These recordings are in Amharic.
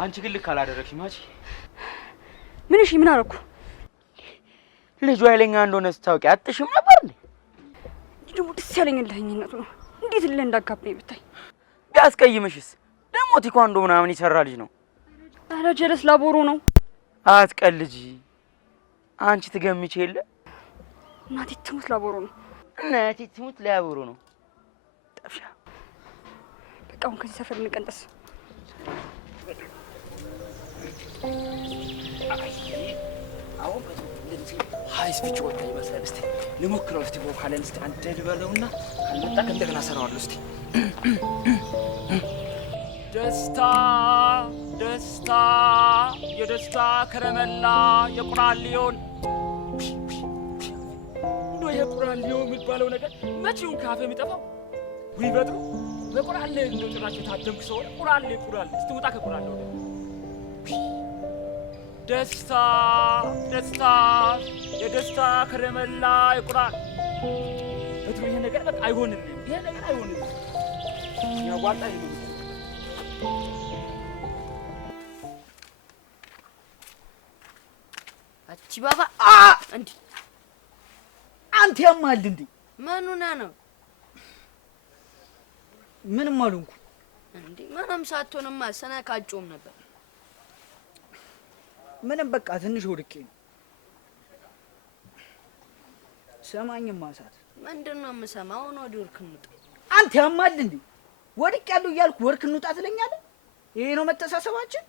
አንቺ ግን ልክ አላደረግሽም ማጂ። ምን እሺ ምን አደረኩ? ልጁ ኃይለኛ እንደሆነ ስታውቂ አጥሽም ነበር እንዴ? ደግሞ ደስ ያለኝ እንደኝነቱ ነው። እንዴት እንዳጋባኝ ብታይ። ቢያስቀይምሽስ? ደግሞ ቲኳንዶ ምናምን ይሰራ ልጅ ነው። ኧረ ጀለስ ላቦሮ ነው። አትቀልጂ። አንቺ ትገምጪ የለ? እናቴ ትሙት ላቦሮ ነው። እናቴ ትሙት ላቦሮ ነው። ጠፍሻ። በቃ አሁን ከዚህ ሰፈር እንቀንጠስ። አሁን ሃይ ስፒች ወጣ ይመስላል። እስቲ ልሞክረው። እስቲ ቦካለን እስቲ አንድ ልበለውና ካልመጣ እንደገና ሰራዋለሁ። እስቲ ደስታ ደስታ የደስታ ከረመላ የቁራሊዮን እንዶ የቁራሊዮ የሚባለው ነገር መቼውን ካፌ የሚጠፋው ወይ በጥሩ በቁራሌ እንዶ ጭራሽ የታደምክ ሰው ቁራሌ እስቲ ውጣ ከቁራሌ ወደ ደስታ ደስታ የደስታ ከረመላ የቁራል በጥሩ ይሄ ነገር በቃ አይሆንልኝ። ይሄ ነገር አይሆንልኝ። ያዋጣ ይሄ አቺ ባባ እንዴ አንተ ያማል እንዴ? ምኑና ነው? ምንም አልሆንኩ እንዴ ምንም ሳትሆንማ ሰነካጮም ነበር። ምንም በቃ ትንሽ ወድቄ ነው። ሰማኝማ ሳት ምንድነው የምሰማው? ነው ወርክ እንውጣ። አንተ ያማል እንዴ? ወድቅ ያለው እያልኩ ወርክ እንውጣ ትለኛለህ? ይሄ ነው መተሳሰባችን?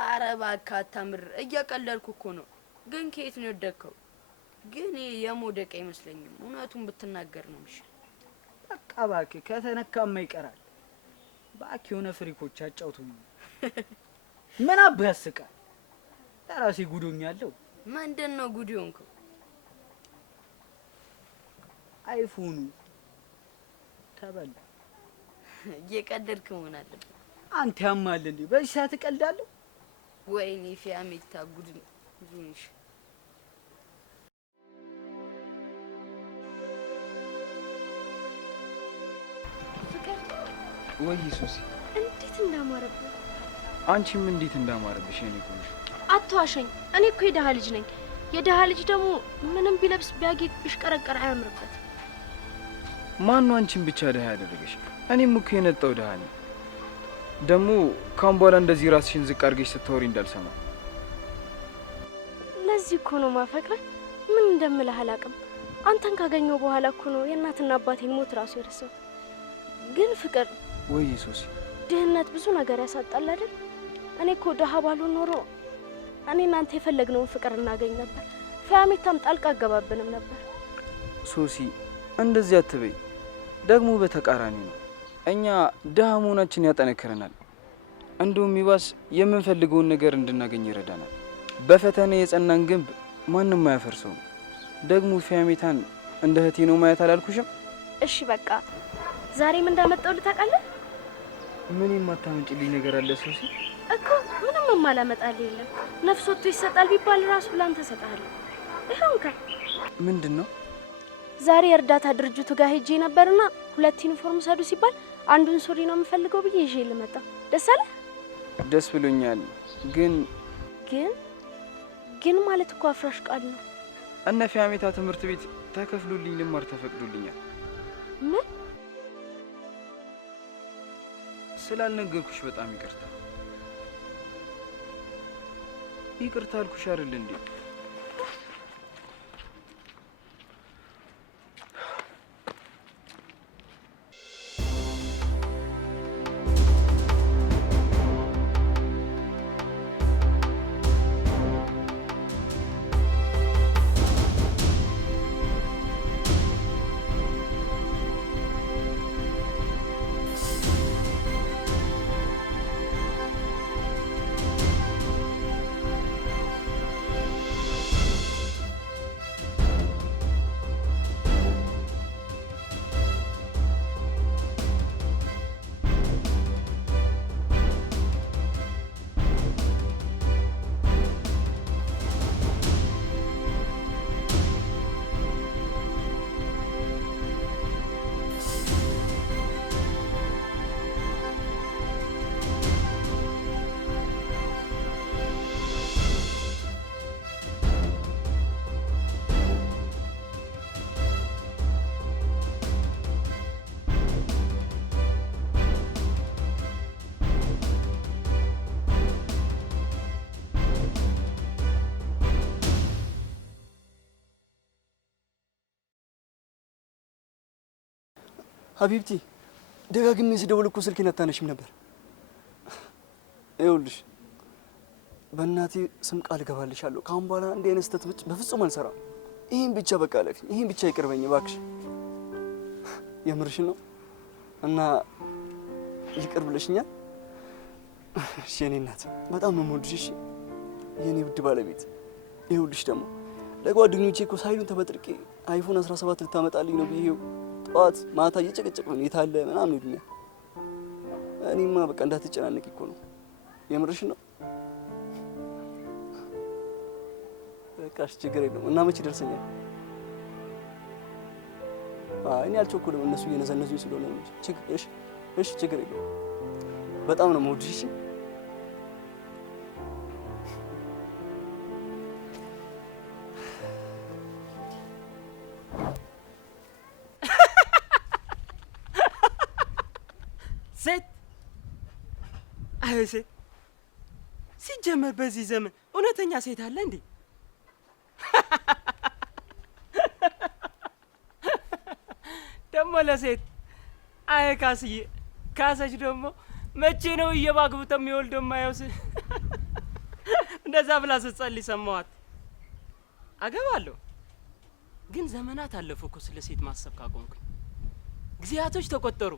አረ እባክህ አታምር። እየቀለድኩ እኮ ነው። ግን ከየት ነው የወደቅከው? ግን የሞደቀ አይመስለኝም። እውነቱን ብትናገር ነው የሚሻል። በቃ እባክህ ከተነካማ ይቀራል። እባክህ የሆነ ፍሪኮች አጫውቱኝ። ምን አባ ያስቃል? ለራሴ ጉዶኛለሁ። ምንድን ነው ጉድ ሆንከው? አይፎኑ ተበላ። እየቀለድክ መሆን አለበት። አንተ ያማል እንዴ? በዚህ ሰዓት እቀልዳለሁ? ወይኔ ፊያሜታ ጉድ ዙንሽ። ፍቅር ወይ ሱሲ እንዴት እንዳማረብህ! አንቺም እንዴት እንዳማረብሽ የኔ ቆንጆ። አትዋሸኝ። እኔ እኮ የደሃ ልጅ ነኝ። የደሃ ልጅ ደግሞ ምንም ቢለብስ ቢያጌጥ ቢሽቀረቀር አያምርበት። ማን ነው አንቺን ብቻ ደሃ ያደረገሽ? እኔም እኮ የነጣው ደሃ ነኝ። ደግሞ ካሁን በኋላ እንደዚህ ራስሽን ዝቅ አድርገሽ ስታወሪ እንዳልሰማ። ለዚህ እኮ ነው ማፈቅረህ። ምን እንደምልህ አላውቅም። አንተን ካገኘው በኋላ እኮ ነው የእናትና አባቴን ሞት ራሱ የረሳው። ግን ፍቅር ወይ ሱሲ ድህነት ብዙ ነገር ያሳጣል አይደል? እኔ እኮ ደሃ ባልሆን ኖሮ እኔ እናንተ የፈለግነውን ፍቅር እናገኝ ነበር። ፊያሜታም ጣልቃ አገባብንም ነበር። ሱሲ እንደዚህ አትበይ። ደግሞ በተቃራኒ ነው። እኛ ደሃ መሆናችን ያጠነክረናል። እንደውም ይባስ የምንፈልገውን ነገር እንድናገኝ ይረዳናል። በፈተና የጸናን ግንብ ማንም አያፈርሰውም። ደግሞ ፊያሜታን እንደ እህቴ ነው ማየት አላልኩሽም? እሺ በቃ ዛሬም እንዳመጣው ልታውቃለህ? ምን የማታመጪልኝ ነገር አለ ሱሲ? እኮ ምንም የማላመጣልህ የለም። ነፍስ ወጥቶ ይሰጣል ቢባል ራሱ ላንተ እሰጥሃለሁ። ይኸው እንካ። ምንድን ነው? ዛሬ የእርዳታ ድርጅቱ ጋር ሄጄ ነበርና 2 ዩኒፎርም ሰዱ ሲባል አንዱን ሱሪ ነው የምፈልገው ብዬ ይዤ ልመጣ። ደስ አለ? ደስ ብሎኛል። ግን ማለት እኮ አፍራሽ ቃል ነው። እነ ፊያሜታ ትምህርት ቤት ተከፍሎልኝ ልማር ተፈቅዶልኛል። ምን? ስላልነገርኩሽ በጣም ይቅርታ። ይቅርታ አልኩሽ አይደል እንዴ? ሀቢብቲ ደጋግሜ ስደውል እኮ ስልኬን አታነሽም ነበር። ይኸውልሽ በእናቴ ስም ቃል እገባልሻለሁ ከአሁን በኋላ እንዲህ አይነት ስህተት በፍጹም አልሰራም። ይሄን ብቻ በቃ አለፊ፣ ይሄን ብቻ ይቅርበኝ እባክሽ። የምርሽ ነው እና ይቅር ብለሽኛል? እሺ የኔ እናት በጣም ነው የምወድሽ። እሺ የኔ ውድ ባለቤት። ይኸውልሽ ደግሞ ለጓደኞቼ እኮ ሳይሉን ተበጥርቄ አይፎን 17 ልታመጣልኝ ነው ብዬ ጠዋት ማታ እየጨቀጨቅን የታለ ምናምን ይሉኛል። እኔማ በቃ እንዳትጨናነቂ እኮ ነው። የምርሽ ነው? በቃ ችግር የለውም። እና መቼ ደርሰኛል? እኔ አልቸኩልም፣ እነሱ እየነዘነዙኝ ስለሆነ ነው እንጂ። እሺ ችግር የለውም። በጣም ነው የምወድሽ። እሺ ሴት አይ ሴት ሲጀመር በዚህ ዘመን እውነተኛ ሴት አለ እንዴ? ደግሞ ለሴት አይ ካስዬ ካሰች ደግሞ መቼ ነው እየባግብተ የሚወልደው ማየውስ? እንደዛ ብላ ስትጸልይ ሰማዋት። አገባለሁ ግን ዘመናት አለፉ እኮ ስለ ሴት ማሰብ ካቆምኩኝ። ጊዜያቶች ተቆጠሩ።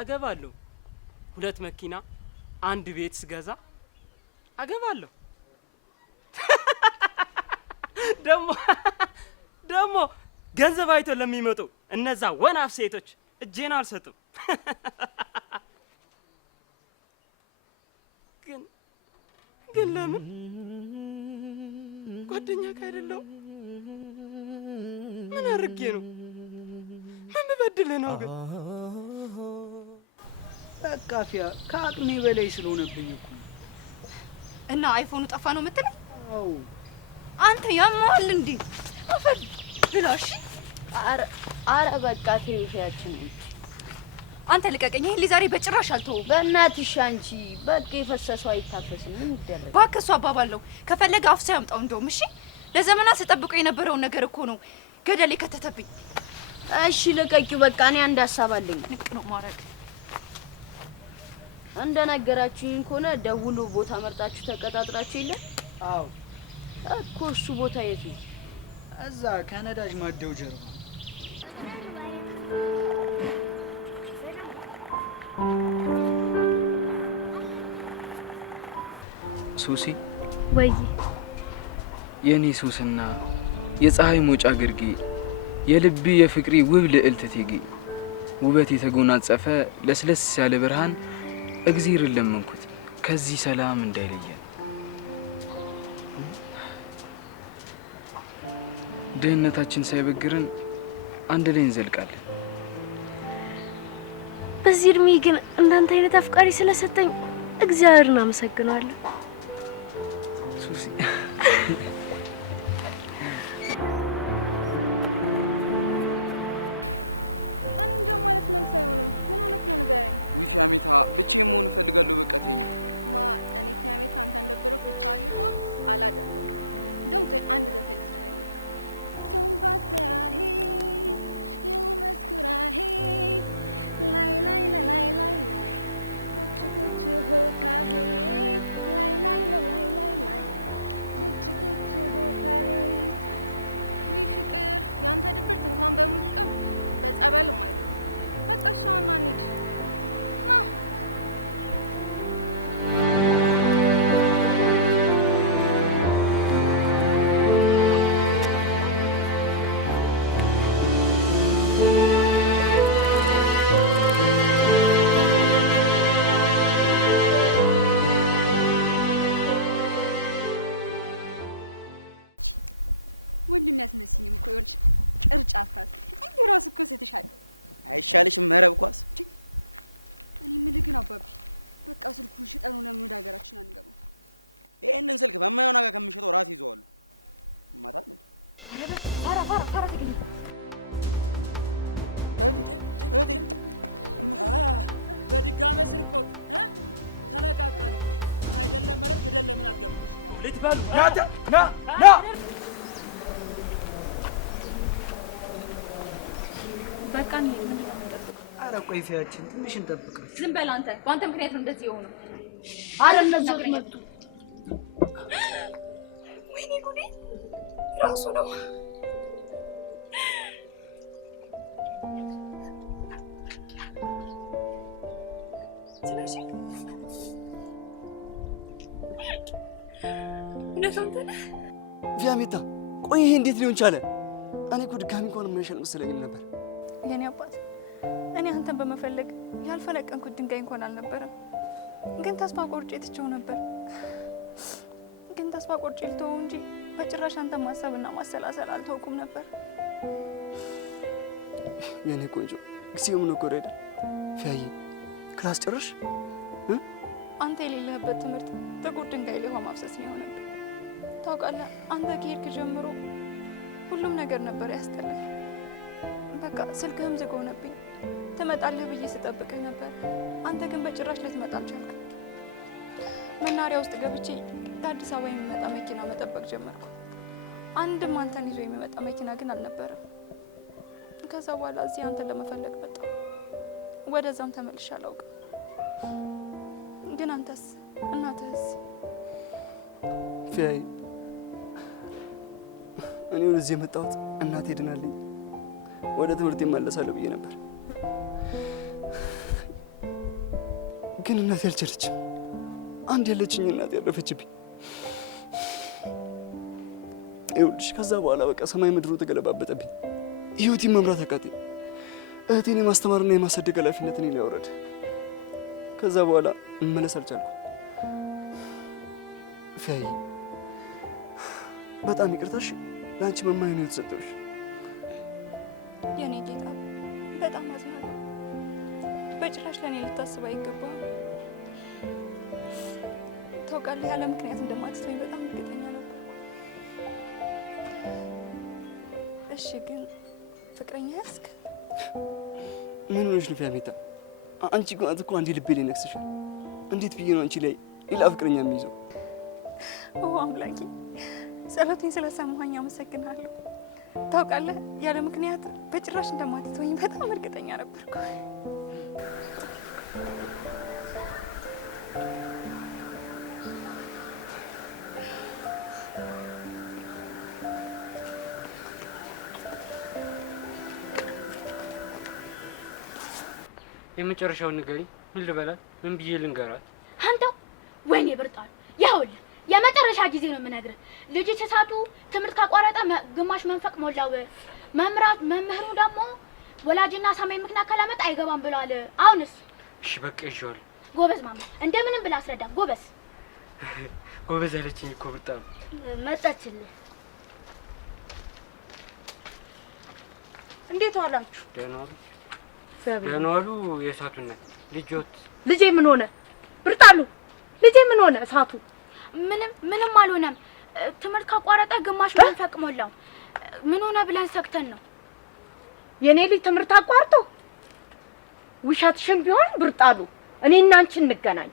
አገባለሁ 2 መኪና 1 ቤት ስገዛ አገባለሁ። ደግሞ ገንዘብ አይቶ ለሚመጡ እነዛ ወናፍ ሴቶች እጄን አልሰጥም። ግን ለምን ጓደኛ ካይደለው ምን አርጌ ነው? ምን በድለ ነው? ግን በቃ ፊያ ከአቅሜ በላይ ስለሆነብኝ እኮ እና አይፎኑ ጠፋ ነው የምትለኝ? አዎ አንተ ያማዋል እንዴ? አፈር ብላሽ። አረ በቃ ቴፊያችን አንተ ልቀቀኝ። ይሄን ዛሬ በጭራሽ አልተውም። በእናትሽ አንቺ በቃ የፈሰሰው አይታፈስም። ምን ይደረግ? ባከሱ አባባል ነው። ከፈለገ አፍሳ ያምጣው እንደውም። እሺ ለዘመናት ስጠብቀው የነበረውን ነገር እኮ ነው ገደል ከተተብኝ። እሺ ልቀቂው በቃ። እኔ አንድ ሀሳብ አለኝ። ንቅ ነው ማረግ። እንደነገራችሁኝ ከሆነ ደውሎ ቦታ መርጣችሁ ተቀጣጥራችሁ የለ? አዎ እኮ እሱ ቦታ የት ነው? እዛ ከነዳጅ ማደው ጀርባ። ሱሲ ወይ የኔ ሱስና የፀሐይ ሞጫ ግርጌ የልቢ የፍቅሪ ውብ ልዕልት እቴጌ ውበት የተጎናጸፈ ለስለስ ያለ ብርሃን እግዚአብሔርን ለመንኩት ከዚህ ሰላም እንዳይለየን። ድህነታችን ሳይበግረን አንድ ላይ እንዘልቃለን። በዚህ እድሜ ግን እንዳንተ አይነት አፍቃሪ ስለሰጠኝ እግዚአብሔርን አመሰግናለሁ። ሱሲ ልትበሉ ና በቃ እንሂድ። ምንድን ነው የምንጠብቀው? ኧረ ቆይ ፊያችን ትንሽ እንጠብቃለን። ዝም በል አንተ። በአንተ ምክንያት ነው እንደዚህ የሆነው። አረ እነዚህ መጡ። ወይኔ ጉዴ! ራሱ ነው። ስለዚህ እውነት አንተ ነህ? ፊያሜታ ቆይ ይሄ እንዴት ሊሆን ቻለ? እኔ እኮ ድጋሚ እንኳን የማይሻል መሰለኝም ነበር። የኔ አባት እኔ አንተን በመፈለግ ያልፈለቀንኩት ድንጋይ እንኳን አልነበረም። ግን ተስፋ ቆርጬ ትቼው ነበር። ግን ተስፋ ቆርጬ ልተወው እንጂ በጭራሽ አንተን ማሰብና ማሰላሰል አልተውኩም ነበር። የኔ ቆንጆ ጊዜው ምን እኮ አይደል? ፊያዬ ክላስ ጨረሽ? አንተ የሌለህበት ትምህርት ጥቁር ድንጋይ ላይ ውሃ ማፍሰስ ነው የሆነብኝ። ታውቃለህ፣ አንተ ከሄድክ ጀምሮ ሁሉም ነገር ነበር ያስጠላኝ። በቃ ስልክህም ዝግ ሆነብኝ። ትመጣለህ ብዬ ስጠብቅህ ነበር። አንተ ግን በጭራሽ ልትመጣ አልቻልክም። መናሪያ ውስጥ ገብቼ ከአዲስ አበባ የሚመጣ መኪና መጠበቅ ጀመርኩ። አንድም አንተን ይዞ የሚመጣ መኪና ግን አልነበረም። ከዛ በኋላ እዚህ አንተን ለመፈለግ መጣሁ። ወደዛም ተመልሼ አላውቅም። ግን አንተስ? እናትህስ? ፊያዬ እኔ ወደዚህ የመጣሁት እናቴ ድናልኝ ወደ ትምህርት እመለሳለሁ ብዬ ነበር። ግን እናቴ አልቻለችም። አንድ ያለችኝ እናቴ ያረፈችብኝ። ይኸውልሽ ከዛ በኋላ በቃ ሰማይ ምድሩ ተገለባበጠብኝ። ህይወቴን መምራት አቃተኝ። እህቴን የማስተማርና የማሳደግ ኃላፊነት እኔ ላይ ወረደ። ከዛ በኋላ መመለስ አልቻልኩም። ፊያዬ በጣም ይቅርታሽ። ለአንቺ መማኝ ነው የተሰጠሁሽ። የኔ ጌታ በጣም አዝናለሁ። በጭራሽ ለእኔ ልታስብ አይገባም። ታውቃለህ፣ ያለ ምክንያት እንደማትተወኝ በጣም እርግጠኛ ነበርኩ። እሺ፣ ግን ፍቅረኛ ያዝክ? ምን ሆነሽ ነው ፊያሜታ? አንቺ እኮ አንዴ ልቤ ላይ ነክስሻል። እንዴት ብዬ ነው አንቺ ላይ ሌላ ፍቅረኛ የሚይዘው? ኦ አምላኬ፣ ጸሎቴን ስለሰማኸኝ አመሰግናለሁ። ታውቃለህ፣ ያለ ምክንያት በጭራሽ እንደማትተወኝ በጣም እርግጠኛ ነበርኩ። የመጨረሻውን ንገሪኝ። ምን ልበላት? ምን ብዬ ልንገራት? አንተው ወይኔ ብርጣል፣ ያውልህ የመጨረሻ ጊዜ ነው የምነግርህ። ልጅ እሳቱ ትምህርት ካቋረጠ ግማሽ መንፈቅ ሞላው። መምህሩ ደግሞ ወላጅና ሰማይ ምክንያት ካላመጣ አይገባም ብሏል። አሁንስ? እሺ በቃ ይዤዋለሁ። ጎበዝ ማማ፣ እንደምንም ብላ አስረዳ። ጎበዝ ጎበዝ አለችኝ እኮ በጣም መጣችልህ። እንዴት ዋላችሁ? ደህና ዋሉ። ደህና ዋሉ። የእሳቱ እናት ልጆት ልጄ ምን ሆነ? ብርጣሉ ልጄ ምን ሆነ? እሳቱ ምንም አልሆነም። ትምህርት ካቋረጠ ግማሽ መንፈቅ ሞላው። ምን ሆነ ብለን ሰክተን ነው። የኔ ልጅ ትምህርት አቋርጦ? ውሸትሽም ቢሆን ብርጣሉ፣ እኔና አንቺ እንገናኝ።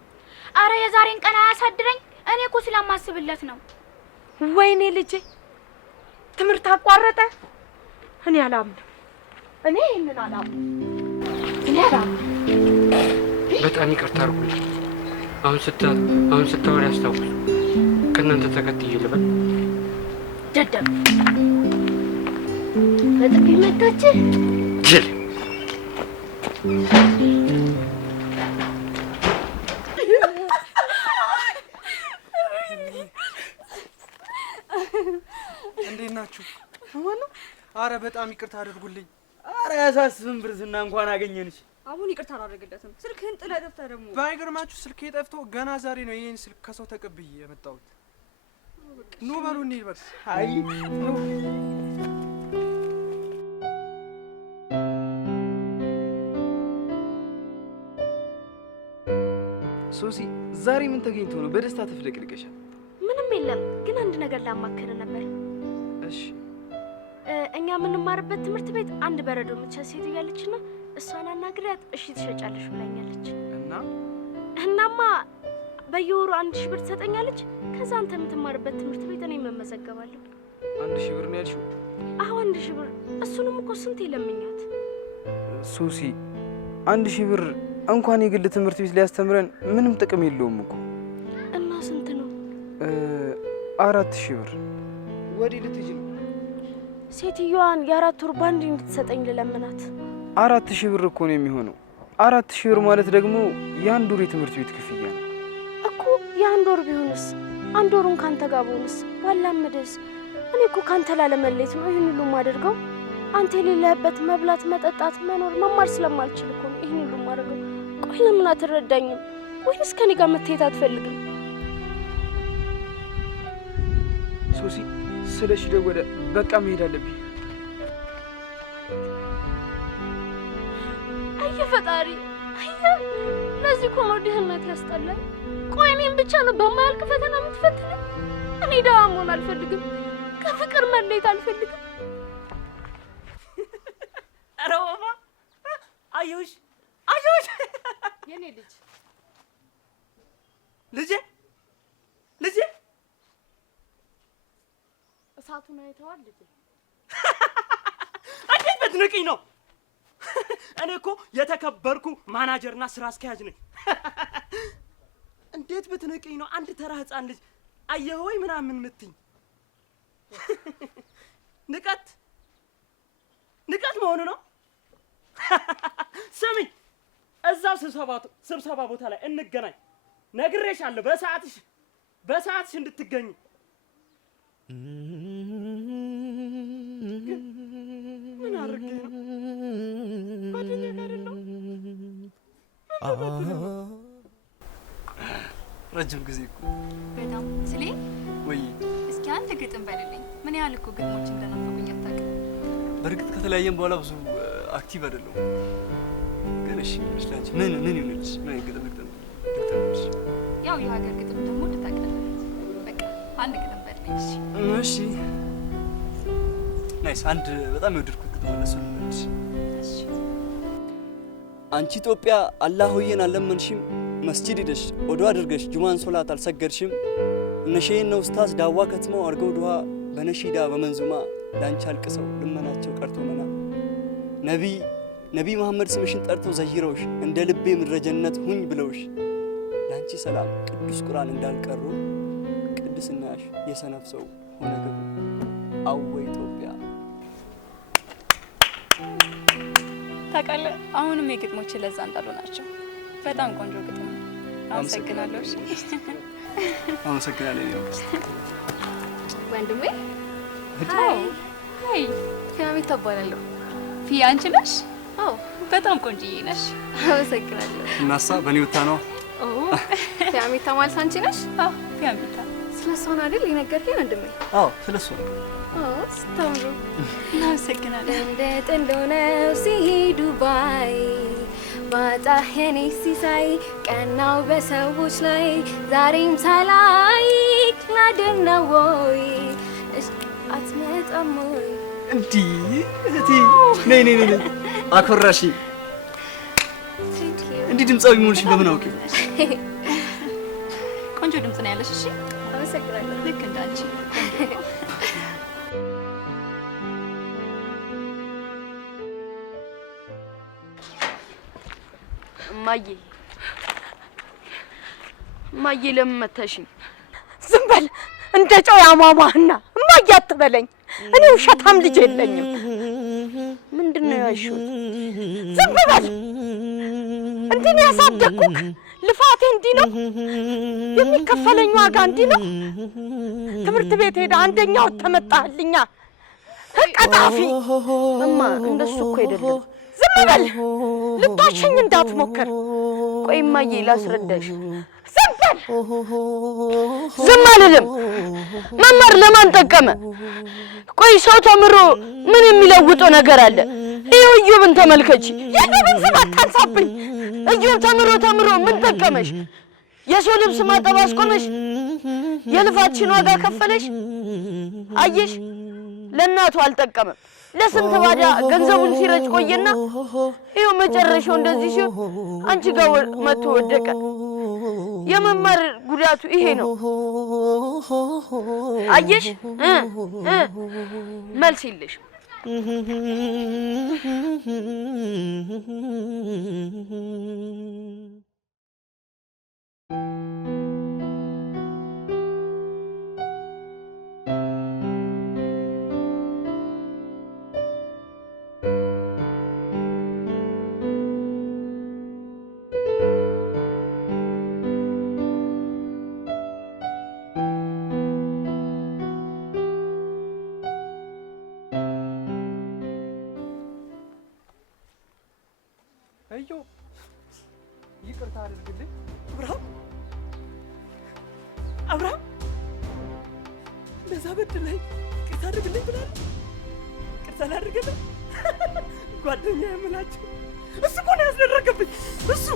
አረ የዛሬን ቀን አያሳድረኝ። እኔ እኮ ስለማስብለት ነው። ወይኔ ልጄ ትምህርት አቋረጠ? እኔ አላምንም። እኔ ይሄንን አላምንም። እኔ አላምንም። በጣም ይቅርታ አድርጉልኝ። አሁን ስታወሪ አስታውሱ። ከእናንተ ተከትዬ ልበል። ደደብ በጥፊ መታች ጅል። እንዴት ናችሁ? ማነው? አረ በጣም ይቅርታ አድርጉልኝ። አረ ያሳስብን ብርዝና እንኳን አገኘንሽ። አሁን ይቅርታ አላደርግለትም። ስልክህን ጥለህ ጠፍተህ ደግሞ። ባይገርማችሁ ስልኬ ጠፍቶ ገና ዛሬ ነው ይሄን ስልክ ከሰው ተቀብዬ የመጣሁት። ኑ በሉ እንሂድ በቃ። አይ ሶሲ ዛሬ ምን ተገኝቶ ነው በደስታ ተፍለቅልቀሻል? ምንም የለም፣ ግን አንድ ነገር ላማከረ ነበር። እሺ። እኛ የምንማርበት ትምህርት ቤት አንድ በረዶ የምትሸጥ ሴት እያለችና እሷን አናግሪያት እሺ ትሸጫለሽ ብላኛለች። እና እናማ በየወሩ 1000 ብር ትሰጠኛለች። ከዛ አንተ የምትማርበት ትምህርት ቤት እኔ መመዘገባለሁ። 1000 ብር ነው ያልሽው? አዎ 1000 ብር። እሱንም እኮ ስንት ለምኛት። ሱሲ 1000 ብር እንኳን የግል ትምህርት ቤት ሊያስተምረን ምንም ጥቅም የለውም እኮ። እና ስንት ነው? 4000 ብር። ወዲህ ልትሄጂ ነው? ሴትዮዋን የ4 ወር ባንድ እንድትሰጠኝ ልለምናት። 4000 ብር እኮ ነው የሚሆነው። 4000 ብር ማለት ደግሞ የ1 ወር የትምህርት ቤት ክፍያ ነው እኮ። የ1 ወር ቢሆንስ? 1 ወሩን ካንተ ጋር ብሆንስ? ባላምድስ? እኔ እኮ ካንተ ላለመለየት ነው ይህን ሁሉ የማደርገው። አንተ የሌለህበት መብላት፣ መጠጣት፣ መኖር፣ መማር ስለማልችል እኮ ነው ይህን ሁሉ የማደርገው። ቆይ ለምን አትረዳኝም? ወይንስ ከኔ ጋር መተያየት አትፈልግም? ሱሲ ስለሽ ደወለ። በቃ መሄድ አለብኝ። አየ ፈጣሪ፣ አየ ለዚህ እኮ ነው ድህነት ያስጠላል። ቆይ እኔም ብቻ ነው በማያልቅ ፈተና የምትፈትነኝ? እኔ ደሃ መሆን አልፈልግም። ከፍቅር መለየት አልፈልግም። ኧረ ወባ አየሁሽ፣ አየሁሽ የኔ ልጅ ልጄ፣ ልጄ እሳቱን አይተዋል ልጄ? እንዴት በትንቅኝ ነው? እኔ እኮ የተከበርኩ ማናጀርና ስራ አስኪያጅ ነኝ። እንዴት በትንቅኝ ነው አንድ ተራ ህፃን ልጅ አየህ ወይ ምናምን የምትይኝ? ንቀት ንቀት መሆኑ ነው። ስሚ፣ እዛው ስብሰባ ቦታ ላይ እንገናኝ። ነግሬሻለሁ፣ በሰዓትሽ እንድትገኝ። ምን አድርጌ ነው? ጓደኛዬ ጋር አይደለሁም? ረጅም ጊዜ እኮ በጣም ስሌ ወይ እስኪ አንድ ግጥም በልልኝ። ምን ያህል እኮ ግጥሞች እንደናፈቁኝ አታውቅም። በእርግጥ ከተለያየን በኋላ ብዙ አክቲቭ አይደለሁም። ግን እሺ ይመስላል። ምን ይሆንልሽ? ምን ግጥም ልግጠምልሽ? ያው የሀገር ግጥም ደግሞ ልታቅለል። በቃ አንድ ግጥም በልልኝ። እሺ ናይስ። አንድ በጣም የወደድኩት ግጥም አለ፣ እሱን ልበልሽ። እሺ። አንቺ ኢትዮጵያ አላህ ሆዬን አልለመንሽም፣ መስጂድ ሂደሽ ወዶ አድርገሽ ጁማን ሶላት አልሰገድሽም። እነሼን ኡስታዝ ዳዋ ከትመው አርገው ዱዓ በነሺዳ በመንዙማ ላንቺ አልቅሰው ልመናቸው ቀርቶ መና ነቢ መሐመድ ስምሽን ጠርተው ዘይረውሽ እንደ ልቤ ምድረጀነት ሁኝ ብለውሽ ላንቺ ሰላም ቅዱስ ቁርአን እንዳልቀሩ ቅድስናሽ የሰነፍ ሰው ሆነ ግቡ። አወ ኢትዮጵያ። ታውቃለህ፣ አሁንም የግጥሞች ለዛ እንዳሉ ናቸው። በጣም ቆንጆ ግጥም። አመሰግናለሁ። እሺ አመሰግናለሁ። ወንድሜ ሃይ፣ ፊያሜት ተባላለሁ። ፊያ አንቺ ነሽ? አዎ፣ በጣም ቆንጆዬ ነሽ። አመሰግናለሁ። እናሳ በኔ ወጣ ነው። ፊያሜት ማለት አንቺ ነሽ? አዎ፣ ፊያሜት። ስለሷ ነው አይደል የነገርከኝ ወንድሜ? አዎ፣ ስለሷ ነው። ስታምሩ። እናመሰግናለን። እንደ ጥንድ ሆነው ሲሄዱ ባይ ባጣህ የኔ ሲሳይ ቀናው በሰዎች ላይ ዛሬም ሳላይ ናድር ነው ወይ አትመጣም ወይ? እንዲህ እህቴ ነይ አኮራሽ። እንዲህ ድምጻዊ መሆንሽ በምን አውቄ? ቆንጆ ድምጽ ነው ያለሽ። እሺ አመሰግናለሁ። ልክ እንዳንቺ እማዬ ለምን መታሽኝ? ዝም በል እንደ ጨው ያሟሟህና እማዬ አትበለኝ። እኔ ውሸታም ልጅ የለኝም። ምንድን ነው ያልሽው? ዝም በል። እንዲህ ነው ያሳደግኩህ። ልፋቴ እንዲህ ነው የሚከፈለኝ ዋጋ እንዲህ ነው። ትምህርት ቤት ሄደ አንደኛ ወጥተህ መጣህልኛ ቀጣፊ። እማ እንደሱ እኮ አይደለም። ዝም በል። ልታሸኝ እንዳትሞክር። ቆይ እማዬ ላስረዳሽ። ዝም በል። ዝም አልልም። መማር ለማን ጠቀመ? ቆይ ሰው ተምሮ ምን የሚለውጠው ነገር አለ? ይኸው እዮብን ተመልከች። የእዮብን ስም አታንሳብኝ። እዮብ ተምሮ ምን ጠቀመሽ? የሰው ልብስ ማጠብ አስቆመሽ? የልፋትሽን ዋጋ ከፈለሽ? አየሽ፣ ለእናቱ አልጠቀመም። ለስንት ባዳ ገንዘቡን ሲረጭ ቆየና ይኸው መጨረሻው እንደዚህ ሲሆን አንቺ ጋር መጥቶ ወደቀ። የመማር ጉዳቱ ይሄ ነው። አየሽ መልስ የለሽም። እዮ ይቅርታ አድርግልኝ። አብርሃም በዛ በድለኝ ይቅርታ አድርግልኝ ብላለህ። ይቅርታ ላድርግልህ? ጓደኛ የምላቸው እሱ እኮ ነው ያስደረገብኝ እሱ